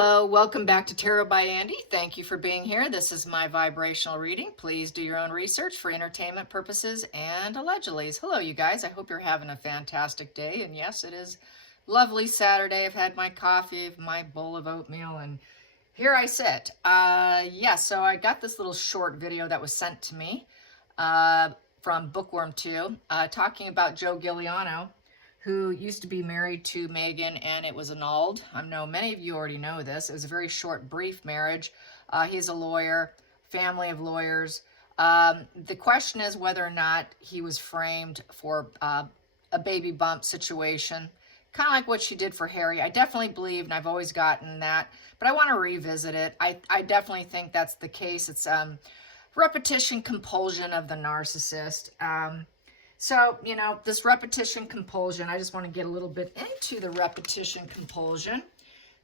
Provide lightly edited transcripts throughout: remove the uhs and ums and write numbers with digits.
Hello, welcome back to Tarot by Andy. Thank you for being here. This is my vibrational reading. Please do your own research for entertainment purposes and allegedly. Hello, you guys. I hope you're having a fantastic day. And yes, it is lovely Saturday. I've had my coffee, my bowl of oatmeal, and here I sit. So I got this little short video that was sent to me from Bookworm 2 talking about Joe Giuliano, who used to be married to Megan, and it was annulled. I know many of you already know this. It was a very short, brief marriage. He's a lawyer, family of lawyers. The question is whether or not he was framed for a baby bump situation, kind of like what she did for Harry. I definitely believe, and I've always gotten that, but I want to revisit it. I definitely think that's the case. It's repetition compulsion of the narcissist. So, you know, this repetition compulsion, I just want to get a little bit into the repetition compulsion.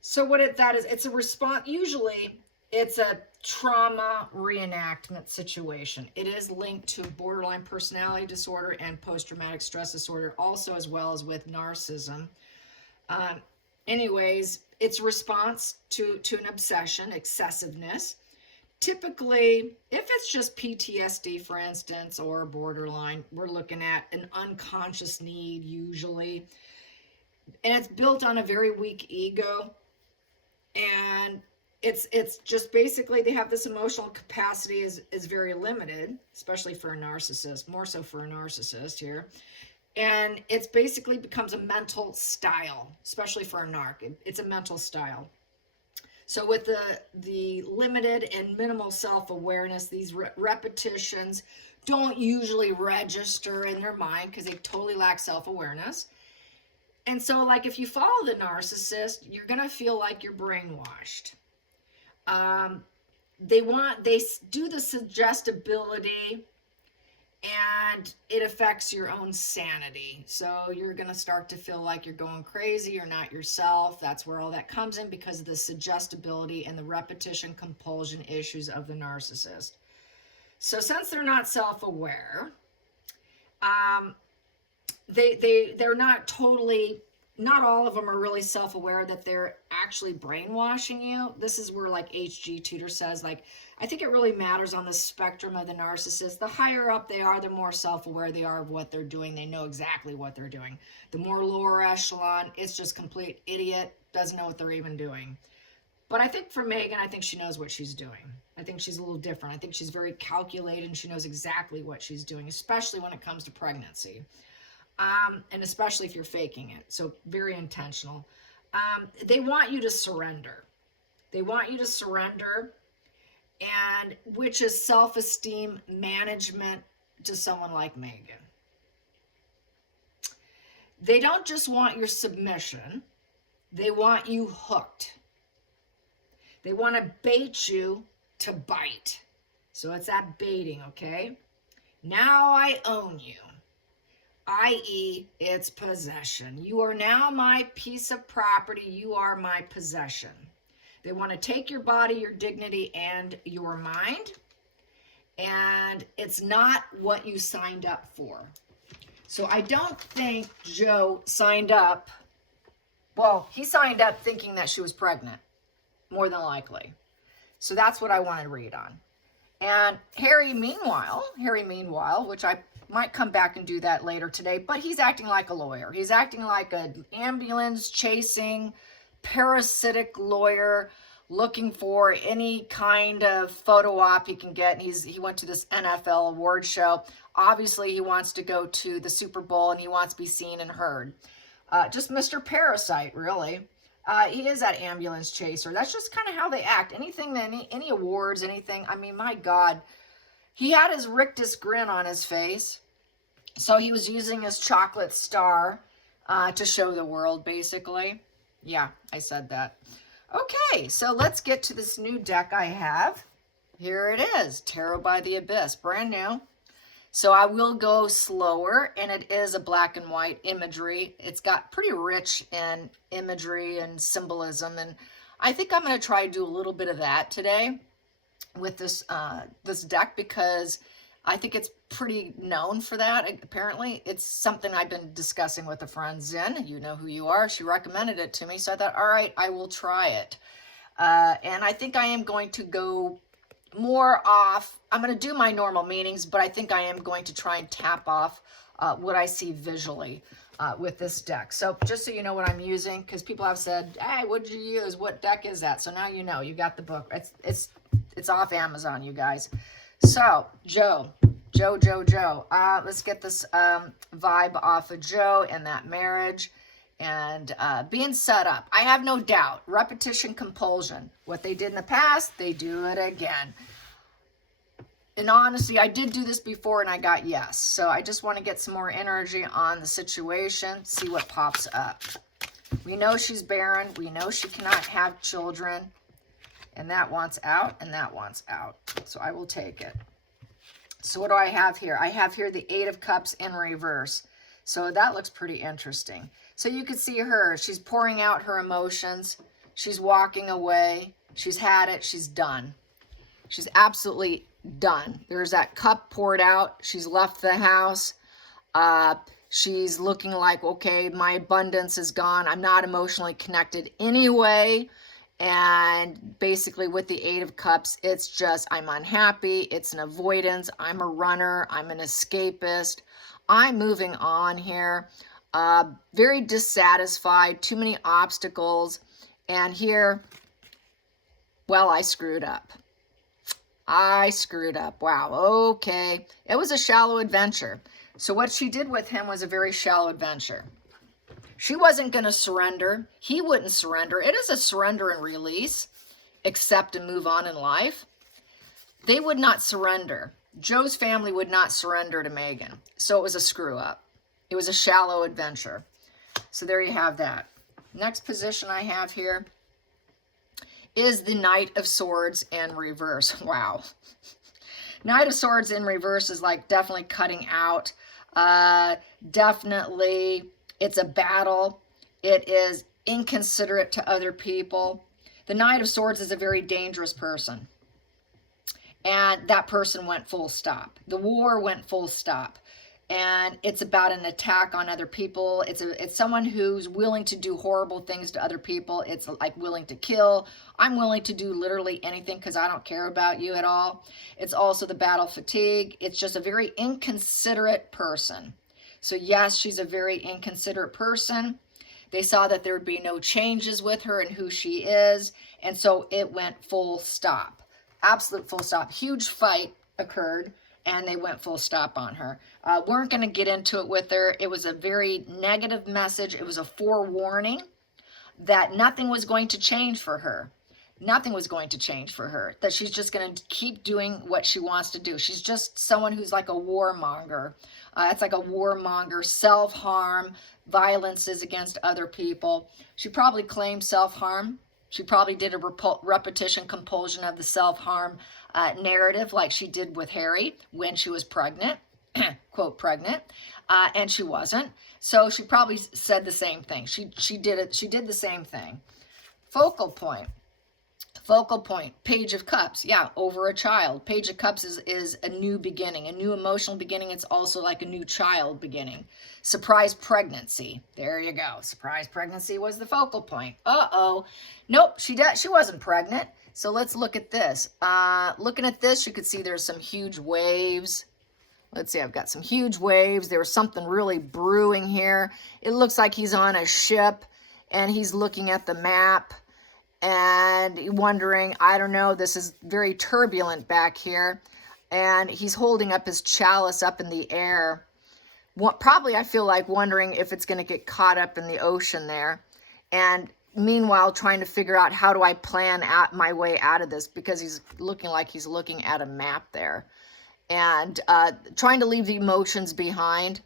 So what that is, it's a response, usually it's a trauma reenactment situation. It is linked to borderline personality disorder and post-traumatic stress disorder, also as well as with narcissism. Anyways, it's a response to an obsession, excessiveness. Typically, if it's just PTSD, for instance, or borderline, we're looking at an unconscious need usually. And it's built on a very weak ego. And it's just basically they have this emotional capacity is very limited, especially for a narcissist, more so for a narcissist here. And it's basically becomes a mental style, especially for a narc. It's a mental style. So with the limited and minimal self-awareness, these repetitions don't usually register in their mind because they totally lack self-awareness. And so like if you follow the narcissist, you're going to feel like you're brainwashed. They do the suggestibility, and it affects your own sanity. So you're going to start to feel like you're going crazy, you're not yourself. That's where all that comes in because of the suggestibility and the repetition compulsion issues of the narcissist. So since they're not self-aware, they're not totally, not all of them are really self-aware that they're actually brainwashing you. This is where like H.G. Tudor says, like, I think it really matters on the spectrum of the narcissist. The higher up they are, the more self-aware they are of what they're doing. They know exactly what they're doing. The more lower echelon, it's just complete idiot, doesn't know what they're even doing. But I think for Megan, I think she knows what she's doing. I think she's a little different. I think she's very calculated and she knows exactly what she's doing, especially when it comes to pregnancy. And especially if you're faking it. So very intentional. They want you to surrender. They want you to surrender, and which is self-esteem management to someone like Megan. They don't just want your submission. They want you hooked. They want to bait you to bite. So it's that baiting, okay? Now I own you. i.e., it's possession. You are now my piece of property. You are my possession. They want to take your body, your dignity, and your mind. And it's not what you signed up for. So I don't think Joe signed up. Well, he signed up thinking that she was pregnant, more than likely. So that's what I want to read on. And Harry, meanwhile, which I might come back and do that later today, but he's acting like a lawyer. He's acting like an ambulance chasing, parasitic lawyer looking for any kind of photo op he can get. And he went to this NFL award show. Obviously, he wants to go to the Super Bowl and he wants to be seen and heard. Just Mr. Parasite, really. He is that ambulance chaser. That's just kind of how they act. Anything, any awards, anything. I mean, my God. He had his rictus grin on his face. So he was using his chocolate star to show the world, basically. Yeah, I said that. Okay, so let's get to this new deck I have. Here it is, Tarot by the Abyss, brand new. So I will go slower, and it is a black and white imagery. It's got pretty rich in imagery and symbolism, and I think I'm going to try to do a little bit of that today with this deck, because I think it's pretty known for that. Apparently, it's something I've been discussing with a friend, Zen. You know who you are. She recommended it to me, so I thought, all right, I will try it. And I think I am going to go more off. I'm going to do my normal meanings, but I think I am going to try and tap off what I see visually with this deck. So just so you know what I'm using, because people have said, hey, what did you use? What deck is that? So now you know. You got the book. It's off Amazon, you guys. So Joe. Let's get this vibe off of Joe and that marriage and being set up. I have no doubt. Repetition, compulsion. What they did in the past, they do it again. And honestly, I did do this before and I got yes. So I just want to get some more energy on the situation, see what pops up. We know she's barren. We know she cannot have children. And that wants out and that wants out. So I will take it. So what do I have here? I have here the 8 of Cups in reverse. So that looks pretty interesting. So you can see her. She's pouring out her emotions. She's walking away. She's had it. She's done. She's absolutely done. There's that cup poured out. She's left the house. She's looking like, okay, my abundance is gone. I'm not emotionally connected anyway. And basically with the 8 of Cups, it's just, I'm unhappy. It's an avoidance. I'm a runner. I'm an escapist. I'm moving on here. Very dissatisfied. Too many obstacles. And here, well, I screwed up. I screwed up. Wow. Okay. It was a shallow adventure. So what she did with him was a very shallow adventure. She wasn't going to surrender. He wouldn't surrender. It is a surrender and release, accept and move on in life. They would not surrender. Joe's family would not surrender to Megan. So it was a screw up. It was a shallow adventure. So there you have that. Next position I have here is the Knight of Swords in reverse. Wow. Knight of Swords in reverse is like definitely cutting out. Definitely, it's a battle. It is inconsiderate to other people. The Knight of Swords is a very dangerous person. And that person went full stop. The war went full stop. And it's about an attack on other people. It's someone who's willing to do horrible things to other people. It's like willing to kill. I'm willing to do literally anything because I don't care about you at all. It's also the battle fatigue. It's just a very inconsiderate person. So yes, she's a very inconsiderate person. They saw that there would be no changes with her and who she is. And so it went full stop. Absolute full stop. Huge fight occurred. And they went full stop on her. Weren't going to get into it with her. It was a very negative message. It was a forewarning that nothing was going to change for her. Nothing was going to change for her. That she's just going to keep doing what she wants to do. She's just someone who's like a warmonger. It's like a warmonger, self-harm, violences against other people. She probably claimed self-harm. She probably did a repetition compulsion of the self-harm narrative like she did with Harry when she was pregnant, quote, pregnant, and she wasn't. So she probably said the same thing. She did it. She did the same thing. Focal point, Page of Cups. Yeah, over a child. Page of Cups is a new beginning, a new emotional beginning. It's also like a new child beginning. Surprise pregnancy. There you go. Surprise pregnancy was the focal point. Uh-oh. Nope, she wasn't pregnant. So let's look at this. Looking at this, you could see there's some huge waves. Let's see, I've got some huge waves. There was something really brewing here. It looks like he's on a ship and he's looking at the map and wondering, I don't know, this is very turbulent back here. And he's holding up his chalice up in the air. Probably, I feel like, wondering if it's going to get caught up in the ocean there. And meanwhile, trying to figure out how do I plan out my way out of this, because he's looking like he's looking at a map there. And trying to leave the emotions behind,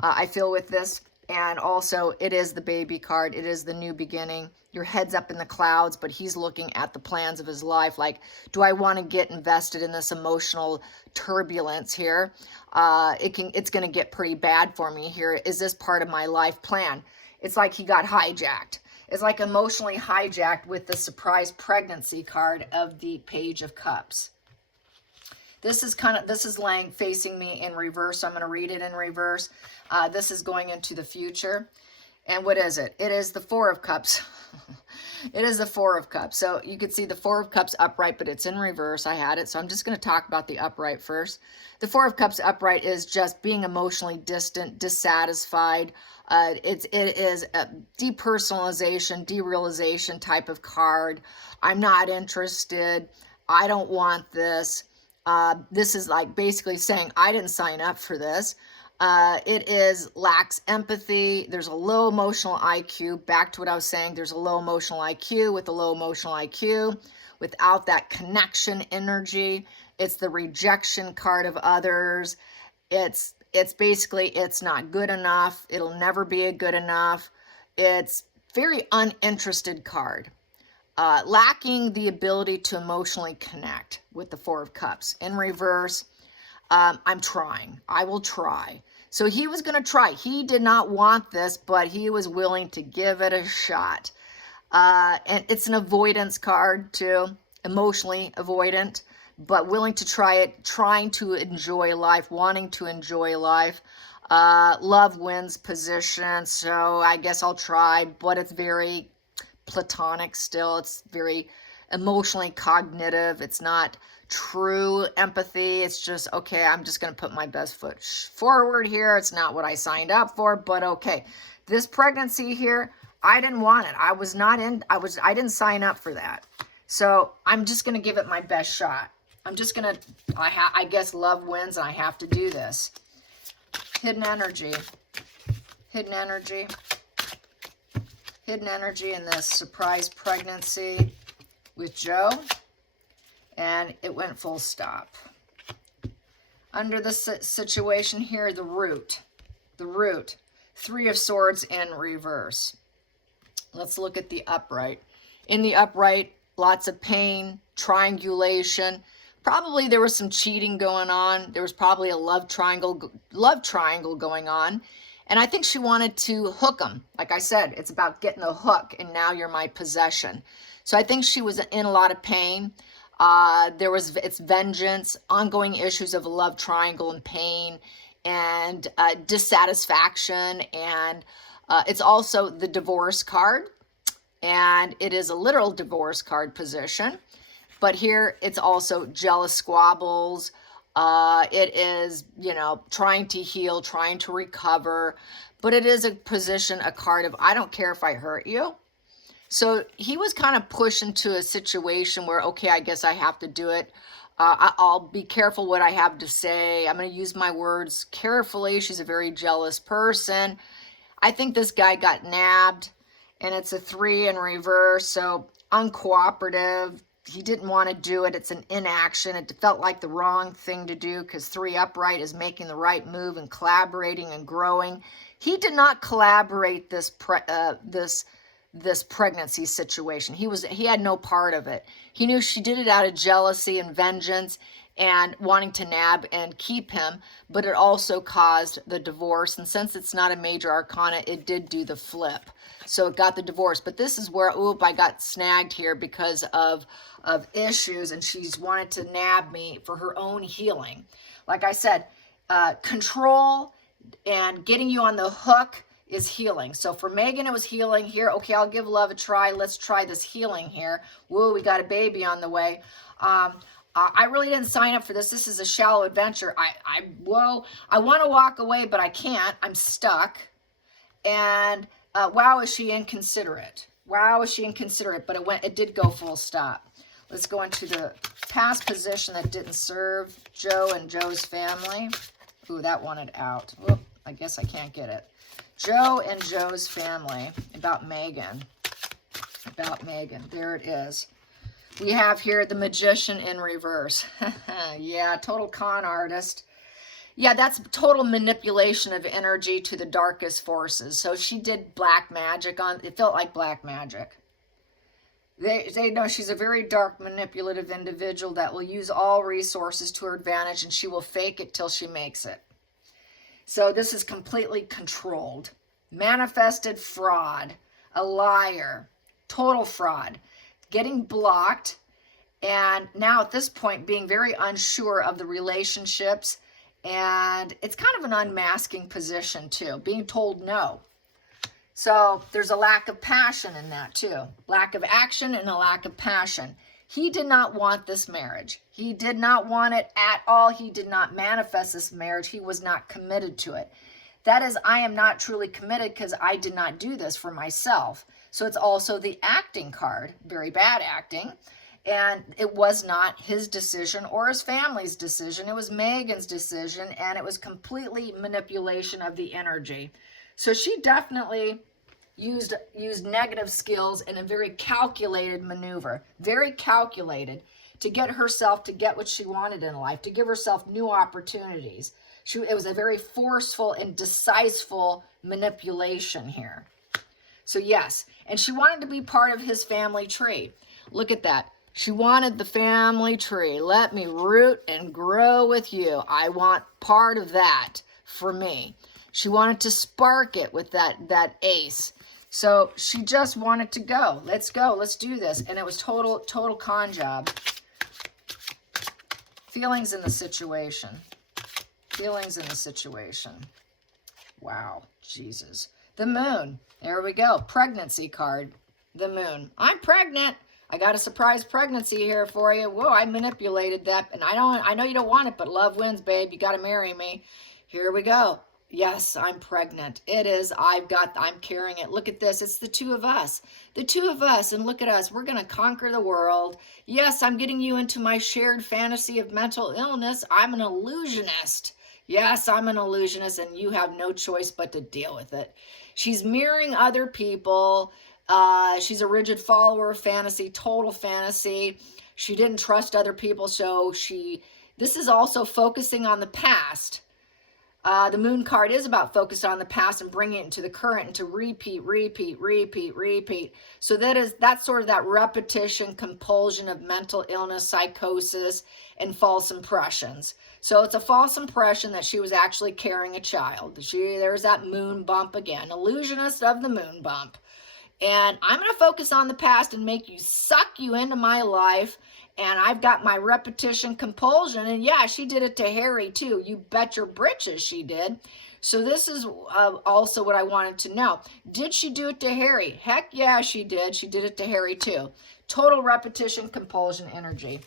I feel, with this. And also, it is the baby card. It is the new beginning. Your head's up in the clouds, but he's looking at the plans of his life. Like, do I want to get invested in this emotional turbulence here? It's going to get pretty bad for me here. Is this part of my life plan? It's like he got hijacked. It's like emotionally hijacked with the surprise pregnancy card of the Page of Cups. This is laying facing me in reverse. So I'm going to read it in reverse. This is going into the future. And what is it? It is the Four of Cups. It is the Four of Cups. So you can see the Four of Cups upright, but it's in reverse. I had it. So I'm just going to talk about the upright first. The Four of Cups upright is just being emotionally distant, dissatisfied. It is a depersonalization, derealization type of card. I'm not interested. I don't want this. This is like basically saying, I didn't sign up for this. It lacks empathy. There's a low emotional IQ. Back to what I was saying, there's a low emotional IQ. With a low emotional IQ, without that connection energy, it's the rejection card of others. It's basically, it's not good enough. It'll never be a good enough. It's very uninterested card. Lacking the ability to emotionally connect with the Four of Cups. In reverse, I'm trying. I will try. So he was going to try. He did not want this, but he was willing to give it a shot. And it's an avoidance card too, emotionally avoidant, but willing to try it, trying to enjoy life, wanting to enjoy life. Love wins position, so I guess I'll try, but it's very platonic still. It's very emotionally cognitive. It's not true empathy. It's just, okay, I'm just going to put my best foot forward here. It's not what I signed up for, but okay. This pregnancy here, I didn't want it. I didn't sign up for that. So I'm just going to give it my best shot. I'm just going to, I guess love wins and I have to do this. Hidden energy. Hidden energy. Hidden energy in this surprise pregnancy with Joe. And it went full stop. Under the situation here, the root. Three of Swords in reverse. Let's look at the upright. In the upright, lots of pain, triangulation. Probably there was some cheating going on. There was probably a love triangle going on. And I think she wanted to hook him. Like I said, it's about getting the hook, and now you're my possession. So I think she was in a lot of pain. It's vengeance, ongoing issues of a love triangle and pain, and dissatisfaction, and it's also the divorce card, and it is a literal divorce card position. But here it's also jealous squabbles. It is, trying to heal, trying to recover, but it is a position, a card of, I don't care if I hurt you. So he was kind of pushed into a situation where, okay, I guess I have to do it. I'll be careful what I have to say. I'm going to use my words carefully. She's a very jealous person. I think this guy got nabbed, and it's a 3 in reverse, so uncooperative. He didn't want to do it. It's an inaction. It felt like the wrong thing to do because 3 upright is making the right move and collaborating and growing. He did not collaborate this pregnancy situation. He had no part of it. He knew she did it out of jealousy and vengeance and wanting to nab and keep him, but it also caused the divorce. And since it's not a major arcana, it did do the flip. So it got the divorce. But this is where, I got snagged here because of issues, and she's wanted to nab me for her own healing. Like I said, control and getting you on the hook is healing. So for Megan, it was healing here. Okay, I'll give love a try. Let's try this healing here. Whoa, we got a baby on the way. I really didn't sign up for this. This is a shallow adventure. I want to walk away, but I can't. I'm stuck. And wow, is she inconsiderate. Wow, is she inconsiderate. But it did go full stop. Let's go into the past position that didn't serve Joe and Joe's family. Ooh, that wanted out. Whoop, I guess I can't get it. Joe and Joe's family, about Megan. There it is. We have here the Magician in reverse. Yeah, total con artist. Yeah, that's total manipulation of energy to the darkest forces. So she did black magic it felt like black magic. They know she's a very dark, manipulative individual that will use all resources to her advantage, and she will fake it till she makes it. So this is completely controlled. Manifested fraud, a liar, total fraud, getting blocked, and now at this point being very unsure of the relationships, and it's kind of an unmasking position too, being told no. So there's a lack of passion in that too. Lack of action and a lack of passion. He did not want this marriage. He did not want it at all. He did not manifest this marriage. He was not committed to it. That is, I am not truly committed because I did not do this for myself. So it's also the acting card, very bad acting. And it was not his decision or his family's decision. It was Megan's decision, and it was completely manipulation of the energy. So she definitely used negative skills in a very calculated maneuver, very calculated to get herself to get what she wanted in life, to give herself new opportunities. It was a very forceful and decisive manipulation here. So yes, and she wanted to be part of his family tree. Look at that. She wanted the family tree. Let me root and grow with you. I want part of that for me. She wanted to spark it with that ace. So she just wanted to go. Let's go. Let's do this. And it was total con job. Feelings in the situation. Feelings in the situation. Wow. Jesus. The moon. There we go. Pregnancy card. The moon. I'm pregnant. I got a surprise pregnancy here for you. Whoa, I manipulated that. And I know you don't want it, but love wins, babe. You got to marry me. Here we go. Yes, I'm pregnant. It is. I'm carrying it. Look at this. It's the two of us. The two of us. And look at us. We're going to conquer the world. Yes, I'm getting you into my shared fantasy of mental illness. I'm an illusionist. Yes, I'm an illusionist, and you have no choice but to deal with it. She's mirroring other people. She's a rigid follower of fantasy, total fantasy. She didn't trust other people, so this is also focusing on the past. The moon card is about focus on the past and bringing it into the current and to repeat. So that's sort of that repetition, compulsion of mental illness, psychosis, and false impressions. So it's a false impression that she was actually carrying a child. There's that moon bump again, illusionist of the moon bump. And I'm going to focus on the past and make you suck you into my life. And I've got my repetition compulsion. And yeah, she did it to Harry too. You bet your britches she did. So this is also what I wanted to know. Did she do it to Harry? Heck yeah, she did. She did it to Harry too. Total repetition compulsion energy.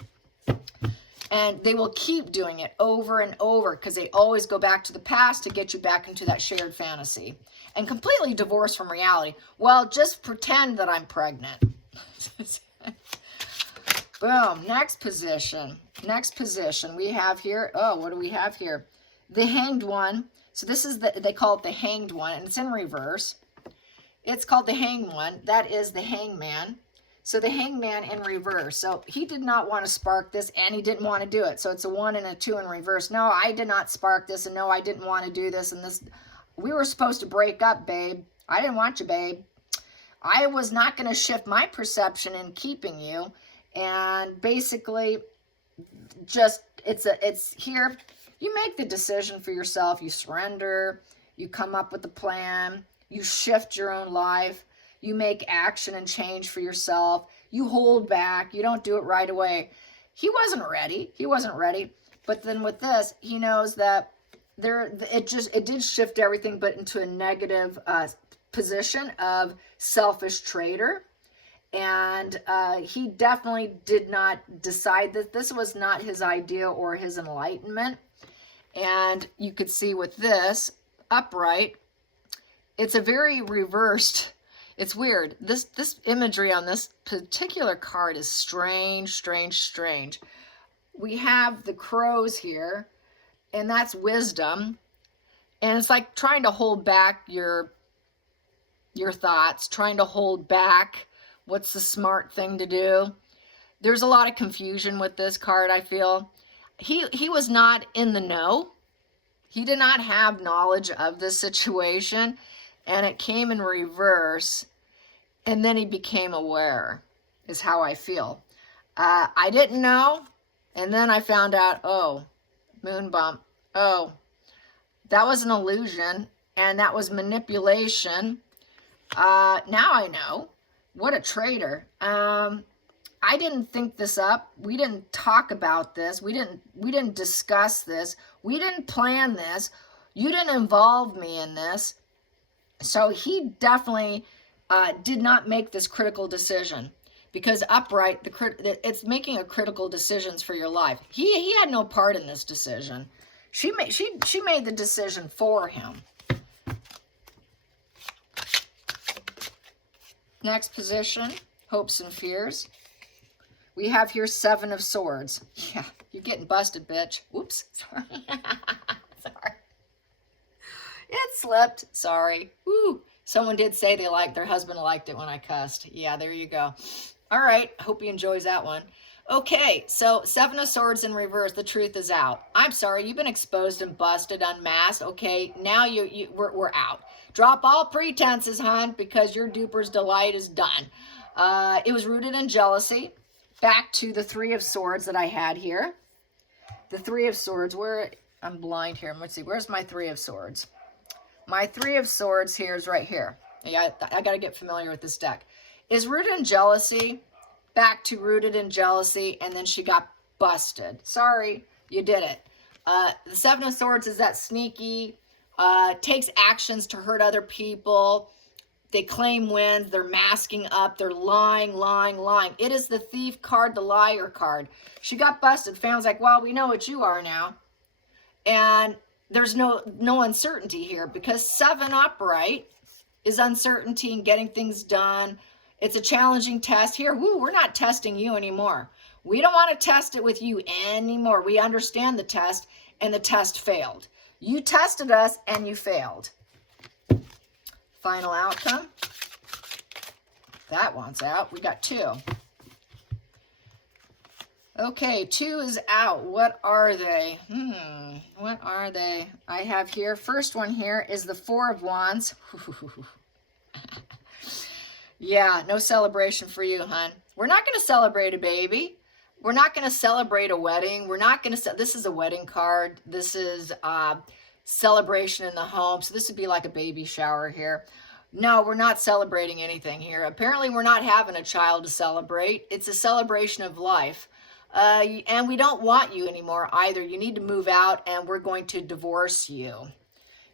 And they will keep doing it over and over because they always go back to the past to get you back into that shared fantasy. And completely divorced from reality. Well, just pretend that I'm pregnant. Boom. Next position. Next position. We have here, oh, what do we have here? The hanged one. So this is they call it the hanged one, and it's in reverse. It's called the hanged one. That is the hangman. So the hangman in reverse. So he did not want to spark this, and he didn't want to do it. So it's a 1 and a 2 in reverse. No, I did not spark this, and no, I didn't want to do this, and this. We were supposed to break up, babe. I didn't want you, babe. I was not going to shift my perception in keeping you. And basically, just, it's here. You make the decision for yourself. You surrender. You come up with a plan. You shift your own life. You make action and change for yourself. You hold back. You don't do it right away. He wasn't ready. He wasn't ready. But then with this, he knows that it did shift everything, but into a negative position of selfish trader. And he definitely did not decide that this was not his idea or his enlightenment. And you could see with this upright, it's a very reversed. It's weird. This imagery on this particular card is strange. We have the crows here, and that's wisdom. And it's like trying to hold back your thoughts, trying to hold back what's the smart thing to do. There's a lot of confusion with this card, I feel. He was not in the know. He did not have knowledge of this situation, and it came in reverse, and then he became aware, is how I feel. I didn't know, and then I found out, oh, moon bump. Oh, that was an illusion, and that was manipulation. Now I know. What a traitor. I didn't think this up. We didn't talk about this. We didn't discuss this. We didn't plan this. You didn't involve me in this. So he definitely did not make this critical decision, because upright, it's making a critical decisions for your life. He had no part in this decision. She made the decision for him. Next position, hopes and fears. We have here 7 of Swords. Yeah, you're getting busted, bitch. Whoops. Sorry. Sorry. It slipped. Sorry. Woo. Someone did say their husband liked it when I cussed. Yeah, there you go. All right. Hope he enjoys that one. Okay, so 7 of Swords in reverse. The truth is out. I'm sorry. You've been exposed and busted, unmasked. Okay, now we're out. Drop all pretenses, hon, because your duper's delight is done. It was rooted in jealousy. Back to the 3 of Swords that I had here. The 3 of Swords. I'm blind here. Let's see. Where's my 3 of Swords? My 3 of Swords here is right here. Yeah, I got to get familiar with this deck. Is rooted in jealousy. Back to rooted in jealousy. And then she got busted. Sorry, you did it. The 7 of Swords is that sneaky, takes actions to hurt other people. They claim wins. They're masking up. They're lying. It is the thief card, the liar card. She got busted. Family's like, well, we know what you are now. And there's no uncertainty here, because 7 upright is uncertainty in getting things done. It's a challenging test here. Woo, we're not testing you anymore. We don't want to test it with you anymore. We understand the test, and the test failed. You tested us, and you failed. Final outcome. That one's out. We got 2. Okay, 2 is out. What are they? What are they? I have here, first one here is the 4 of Wands. Yeah, no celebration for you, hon. We're not going to celebrate a baby. We're not going to celebrate a wedding. We're not going to, this is a wedding card. This is celebration in the home. So this would be like a baby shower here. No, we're not celebrating anything here. Apparently we're not having a child to celebrate. It's a celebration of life. And we don't want you anymore either. You need to move out, and we're going to divorce you.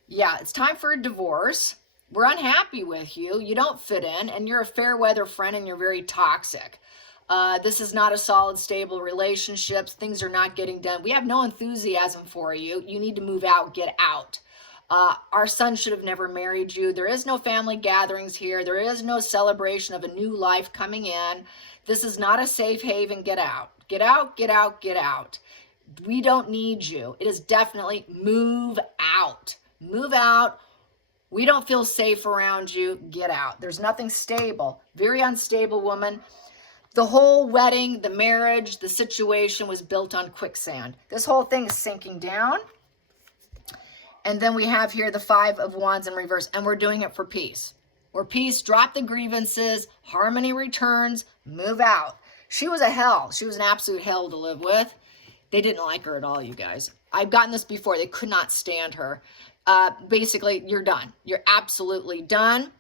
Yeah, it's time for a divorce. We're unhappy with you. You don't fit in, and you're a fair weather friend, and you're very toxic. This is not a solid, stable relationship. Things are not getting done. We have no enthusiasm for you. You need to move out. Get out. Our son should have never married you. There is no family gatherings here. There is no celebration of a new life coming in. This is not a safe haven. Get out. Get out, get out, get out. We don't need you. It is definitely move out. Move out. We don't feel safe around you. Get out. There's nothing stable. Very unstable woman. The whole wedding, the marriage, the situation was built on quicksand. This whole thing is sinking down. And then we have here the 5 of Wands in reverse, and we're doing it for peace. We're peace, drop the grievances, harmony returns, move out. She was a hell. She was an absolute hell to live with. They didn't like her at all, you guys. I've gotten this before. They could not stand her. Basically, you're done. You're absolutely done.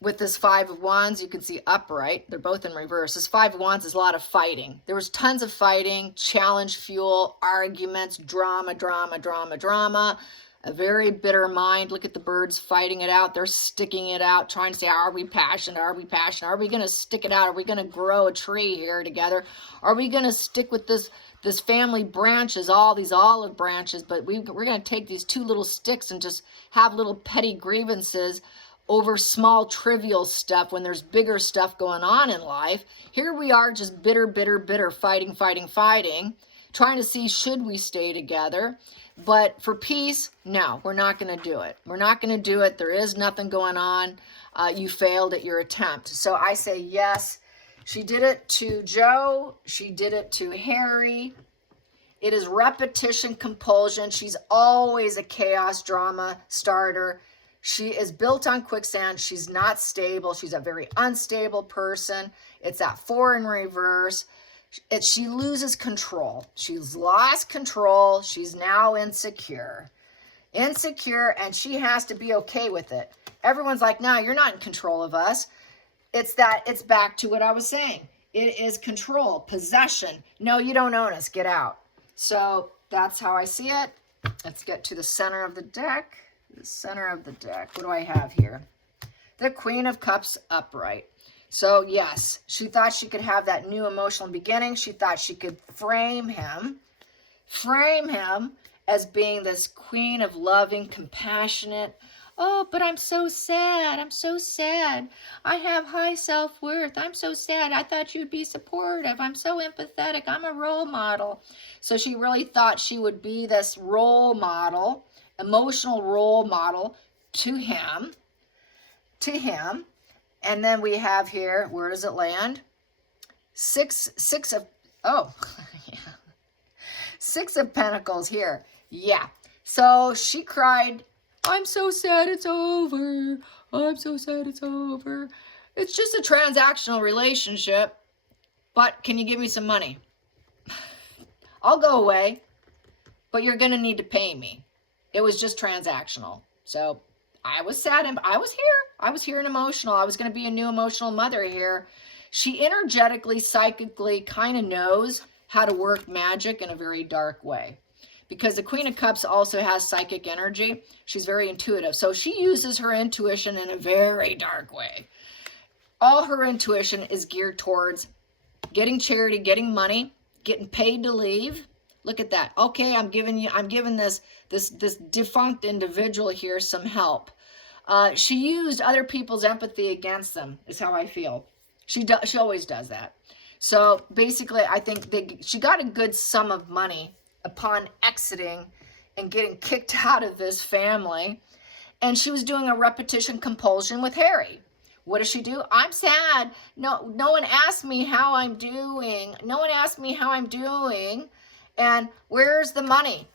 With this 5 of Wands, you can see upright. They're both in reverse. This 5 of Wands is a lot of fighting. There was tons of fighting, challenge fuel, arguments, drama. A very bitter mind. Look at the birds fighting it out. They're sticking it out, trying to say, are we passionate? Are we passionate? Are we going to stick it out? Are we going to grow a tree here together? Are we going to stick with this family branches, all these olive branches, but we're going to take these 2 little sticks and just have little petty grievances over small trivial stuff when there's bigger stuff going on in life. Here we are, just bitter, fighting, trying to see, should we stay together? But for peace, no, we're not going to do it. We're not going to do it. There is nothing going on. You failed at your attempt. So I say yes. She did it to Joe. She did it to Harry. It is repetition compulsion. She's always a chaos drama starter. She is built on quicksand. She's not stable. She's a very unstable person. It's that 4 in reverse. She loses control. She's lost control. She's now insecure. And she has to be okay with it. Everyone's like, no, you're not in control of us. It's back to what I was saying. It is control, possession. No, you don't own us. Get out. So that's how I see it. Let's get to the center of the deck. The center of the deck. What do I have here? the Queen of Cups upright. So yes, she thought she could have that new emotional beginning. She thought she could frame him as being this queen of loving, compassionate. Oh, but I'm so sad. I'm so sad. I have high self-worth. I'm so sad. I thought you'd be supportive. I'm so empathetic. I'm a role model. So she really thought she would be this role model, emotional role model to him. And then we have here, where does it land? Six of, oh, yeah. 6 of Pentacles here. Yeah. So she cried, I'm so sad it's over. I'm so sad it's over. It's just a transactional relationship, but can you give me some money? I'll go away, but you're going to need to pay me. It was just transactional. So I was sad and I was here. I was here and emotional. I was going to be a new emotional mother here. She energetically, psychically kind of knows how to work magic in a very dark way. Because the Queen of Cups also has psychic energy. She's very intuitive. So she uses her intuition in a very dark way. All her intuition is geared towards getting charity, getting money, getting paid to leave. Look at that. Okay, I'm giving this defunct individual here some help. She used other people's empathy against them, is how I feel. She always does that. So basically, I think she got a good sum of money upon exiting and getting kicked out of this family. And she was doing a repetition compulsion with Harry. What does she do? I'm sad. No one asked me how I'm doing. No one asked me how I'm doing. And where's the money?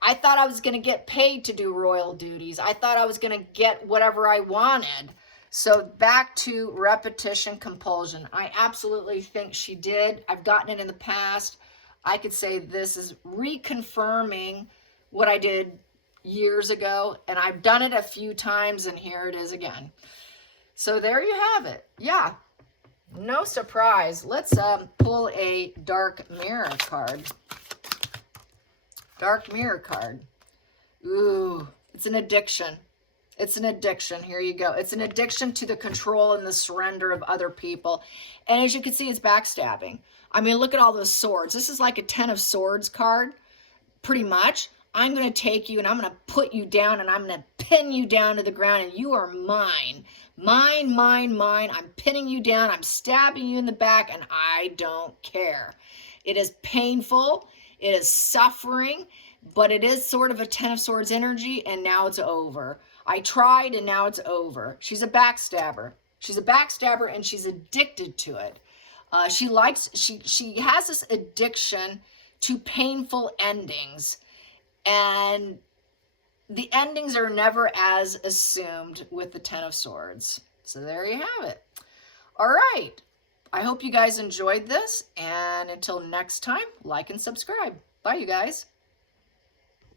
I thought I was going to get paid to do royal duties. I thought I was going to get whatever I wanted. So back to repetition compulsion. I absolutely think she did. I've gotten it in the past. I could say this is reconfirming what I did years ago. And I've done it a few times, and here it is again. So there you have it. Yeah, no surprise. Let's pull a dark mirror card. Dark mirror card. Ooh, it's an addiction. It's an addiction. Here you go. It's an addiction to the control and the surrender of other people. And as you can see, it's backstabbing. I mean, look at all those swords. This is like a 10 of Swords card, pretty much. I'm going to take you and I'm going to put you down and I'm going to pin you down to the ground, and you are mine. Mine, mine, mine. I'm pinning you down. I'm stabbing you in the back, and I don't care. It is painful. It is suffering, but it is sort of a 10 of Swords energy, and now it's over. I tried, and now it's over. She's a backstabber. She's a backstabber, and she's addicted to it. She has this addiction to painful endings, and the endings are never as assumed with the 10 of Swords. So there you have it. All right. I hope you guys enjoyed this, and until next time, like and subscribe. Bye, you guys.